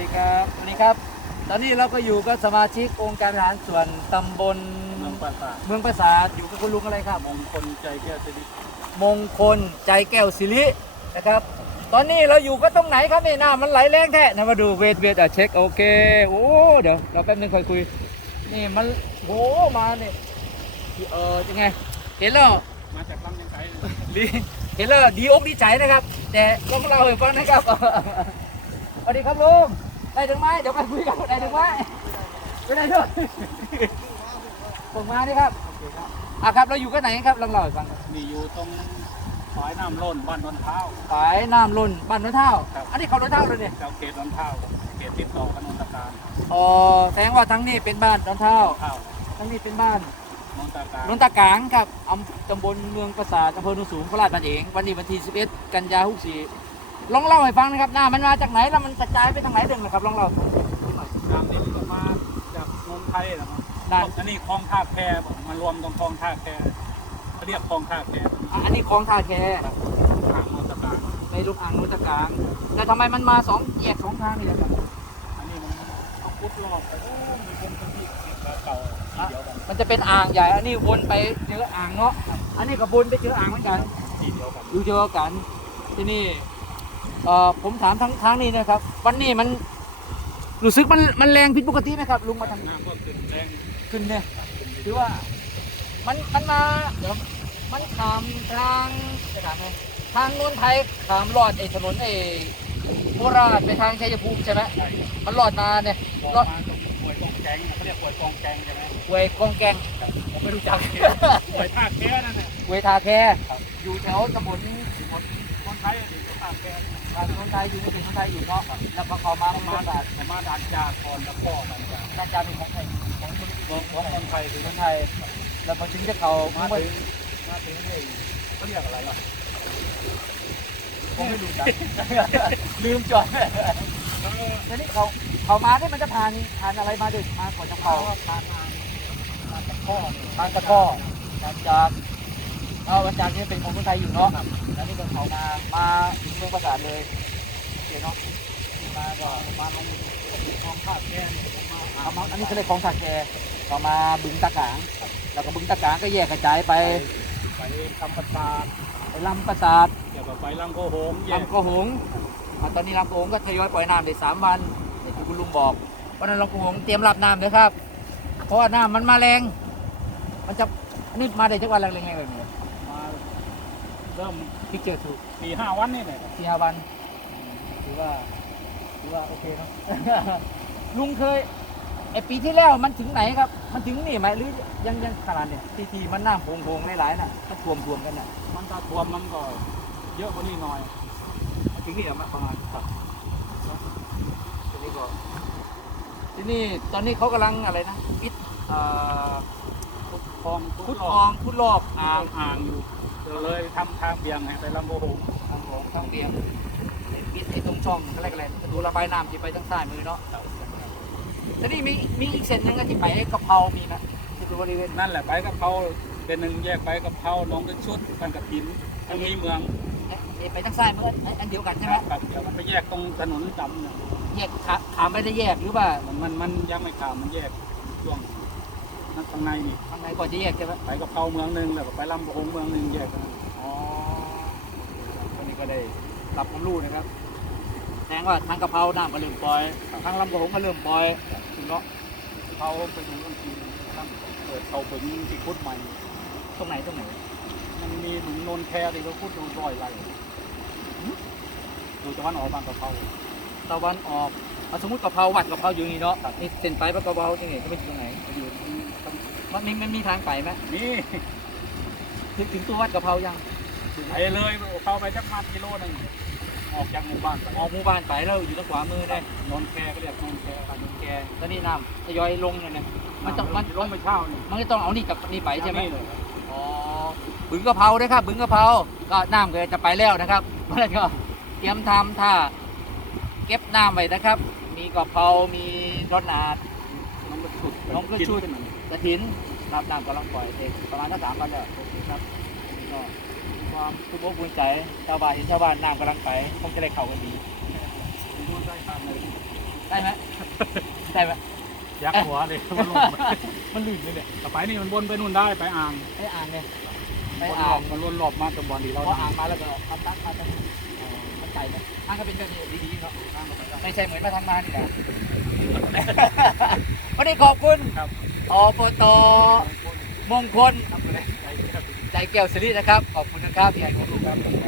ดีครับสวัสดีครับ ตอนนี้เราก็อยู่กับสมาชิกองค์การบริหารส่วนตำบลเมืองปราสาทเมืองประสาทอยู่กับคุณลุงอะไรครับ มงคลใจแก้วชนิดมงคลใจแก้วสิรินะครับ ตอนนี้เราอยู่ก็ตรงไหนครับนี่น้ามันไหลแรงแท้นะมาดูเวทเวทอะเช็คโอเคโอ้เดี๋ยวเราแป๊บนึงค่อยคุย นี่มันโหมาเนี่ยเออยังไง เห็นแล้วมาจากลำยังไงดีเห็นแล้วดีอกดีใจนะครับ แต่ต้องเล่าให้ฟังนะครับสวัสดีครับลุง ได้ถึงไหมเดี๋ยวไปคุยกันได้ถึงไหมไม่ได้ด้วยส่งมาดิครับอะครับเราอยู่กันไหนครับลองเล่าให้ฟังนี่อยู่ตรงฝายน้ำล้นบ้านนนเท้าฝายน้ำล้นบ้านน้นเท่าครับอันนี้เขาน้นเท่าเลยเนี่ยเจ้าเขตนนเท้าเขตติดต่อกับนนทการอ๋อแสดงว่าทั้งนี้เป็นบ้านน้นเท่าเท้าทั้งนี้เป็นบ้านนนทการนนตากลางครับอำตำบลเมืองปราสาทอำเภอโนนสูงโคราชบ้านเอง วันนี้วันที่ 11 กันยา64 ลองเล่าให้ฟังนะครับหน้ามันมาจากไหนแล้วมันกระจายไปทางไหนเดินนะครับลองเล่าน้ำนี่ก็มาจากนนไทยนะได้อันนี้คลองท่าแพบอกมันรวมตรงคลองท่าแพเขาเรียกคลองท่าแพอะอันนี้คลองท่าแคทางนนทการในลูกอ่างนนตากลางแต่ทำไมมันมาสองแยกสองทางนี่ล่ะครับอันนี้มันเอาพุทธรอบไปโอ้มีคนเป็นที่เก่าที่เดียวกันมันจะเป็นอ่างใหญ่ อันนี้วนไปเจออ่างเนาะอันนี้ก็วนไปเจออ่างเหมือนกันที่เดียวกันอยู่เจอกันที่นี่ เอ่อผมถามทั้งทางนี้นะครับ วันนี้มันรู้สึกมันมันแรงผิดปกติไหมครับลุงมาทำน้ำก็ขึ้นแรงขึ้นเนี่ยคือว่ามันมันมาเดี๋ยวมันขามทางจะถามไงทางโน้นไทยขามลอดไอ้ถนนไอ้โคราชไปทางชัยภูมิใช่ไหมใช่มันลอดมาเนี่ยบอกลอดมาตรงหวยกองแกงเขาเรียกหวยกองแกงใช่ไหมเวยกองแกงผมไม่รู้จักหวยท่าแค่นั่นน่ะเวทาแคอยู่แถวตำบลคนไทยอยู่ท่าแค่ ทาน้นไทยอยู่ในถึงโน้นไทยอยู่เนาะแล้วพอเขามาประมามาณณประมาณด่านจากก่อนแล้วก็ด่านจากน่าจะเป็นของไทยของคนของของคนไทยคือคนไทยแล้วพอถึงจะเขามาถึงมาถึงเลยเขาเรียกอะไรล่ะผมไม่รู้จักลืมจอดแล้วนี่เขาเขามาเนี่มันจะผ่านผ่านอะไรมาดึกมาก่อนจะเขาผ่านทางทางตะข้อผ่านตะก้อจากจาก เอาวันจันทร์นี่เป็นของคนไทยอยู่เนาะแล้วนี่ก็เขามา มาถึงเมืองประสาทเลยโอเคเนาะ มาก็มาลงคลองท่าแค่ผมมาเขามาอันนี้เขาเรียกของสักแกเขามาบึงตะกาง แล้วก็บึงตะกางก็แยกกระจายไป ไปคำประสาทไปลำประสาทเกี่ยวกับไปลำโกโหงแยกลำกระหงอะตอนนี้ลำกระหงก็ทยอยปล่อยน้ำได้สามวันอย่างที่คุณลุงบอกวันนั้นลำกระหงเตรียมรับน้ำเลยครับ เพราะว่าน้ำมันมาแรง มันจะอันนี้มาได้จักวันแรงๆแบบนี้มา เริ่มพี่เจอถูกสี่ห้าวันนี่แหละสี่ห้าวันถือว่าถือว่าโอเคเนาะ ลุงเคยไอปีที่แล้วมันถึงไหนครับ มันถึงนี่ไหมหรือยังยังขนาดเนี่ยทีทีมันน้ำโพงๆหลายๆน่ะมันท่วมท่วมๆกันน่ะ มันถ้าท่วมมันก็เยอะกว่านี้หน่อยมันถึงนี่เหรอประมาณครับทีนี้ก็ที่นี่ตอนนี้เขากำลังอะไรนะปิดเอ่อพุทธคลองพุทธรคลออบงพุทธรอบอ่าอ่างงอ่างอยู่ เลยทำทางเบี่ยงให้ไปลำโกโหงทางของทางเดียงปิดไอ้ตรงช่องอะไรกันเลยประตูระบายน้ำที่ไปทางซ้ายมือเนาะแล้วนี่มีมีอีกเส้นหนึงอะที่ไปกะเพรามีนะที่บริเวณนั่นแหละไปกับเขาเป็นหนึ่งแยกไปกับเขาน้องเป็นชุดกันกับหินทั้งนี้เมืองเอ๊ะไปทางซ้ายมืออันอันเดียวกันใช่ไหมครับเดี๋ยวมันไปแยกตรงถนนจำเนี่ยแยกขาขามไม่ได้แยกหรือว่า มันมันมันยังไม่ข่าวมันแยกช่วง นั่นข้างในนี่ข้างในก่อนจะแยกใช่ไหมไปกับเขาเมืองหนึ่งแล้วก็ไปลำโกโหงเมืองหนึ่งแยกกันอ๋อวันนี้ก็ได้รับความรู้นะครับแสดงว่าทางกะเพราน้ำก็เริ่มปล่อยทางลำกระหงก็เริ่มปล่อยถึงเนาะเขาไปดูกันทีตั้งเปิดเขาถึงที่พุทธใหม่ตรงไหนตรงไหนมันมีหนุนโนนแพรที่เขาพูดดูร้อยไร่ดูตะวันออกบางกะเพราตะวันออก เอาสมมติกะเพราวัดกะเพราอยู่นี่เนาะนี่เส้นไปปะกะเพราที่ไหนจะไปอยู่ตรงไหนอยู่ที่ตำมันมีมันมีทางไปไหมนี่ถึงถึงตัววัดกะเพรายังไปเลยเข้าไปจักมากิโลหนึงออกจากหมู่บ้านไปออกหมู่บ้านไปแล้วอยู่ทางขวามือได้โนนแพรก็เรียกโนนแพรทางนนแกแล้วนี่น้ำทยอยลงเลยนะมันต้องมันลงไปเช่านี่มันก็ต้องเอานี่กับนี่ไปใช่ไหมเลยอ๋อบึงกะเพราด้วยครับบึงกะเพราก็น้ำก็จะไปแล้วนะครับเพราะฉะนั้นก็เตรียมทำท่าเก็บน้ำไว้นะครับ มีกะเพรา มีรสนาดมันก็ชุดน้องก็ชุดกระถินน้ำน้ำกำลังปล่อยเด็กประมาณสักสามวันแล้วโอเคครับก็มีความภูมิอกภูมิใจชาวบ้านเห็นชาวบ้านน้ำกำลังไปคงจะได้เข้ากันดีนวลได้ทานเลยได้ได้ไหมยักษ์หัวเลยมันลงไปมันลื่นเลยเนี่ยต่อไปนี่มันวนไปนู่นได้ไปอ่างไอ้อ่างเนี่ยไปวนรอ่าองบมันวนรอบมาตรงบอลดีพเราออ่างมาแล้วก็เอาตั้งมาตรง นี้อ๋อมันไก่ไหมอ่างก็เป็นกันดีๆเนาะไม่ใช่เหมือนมาทางมานี่นะวันนี้ขอบคุณครับอบตมงคลใจแก้วสิรินะครับ ขอบคุณนะครับที่ให้ความรู้ครับ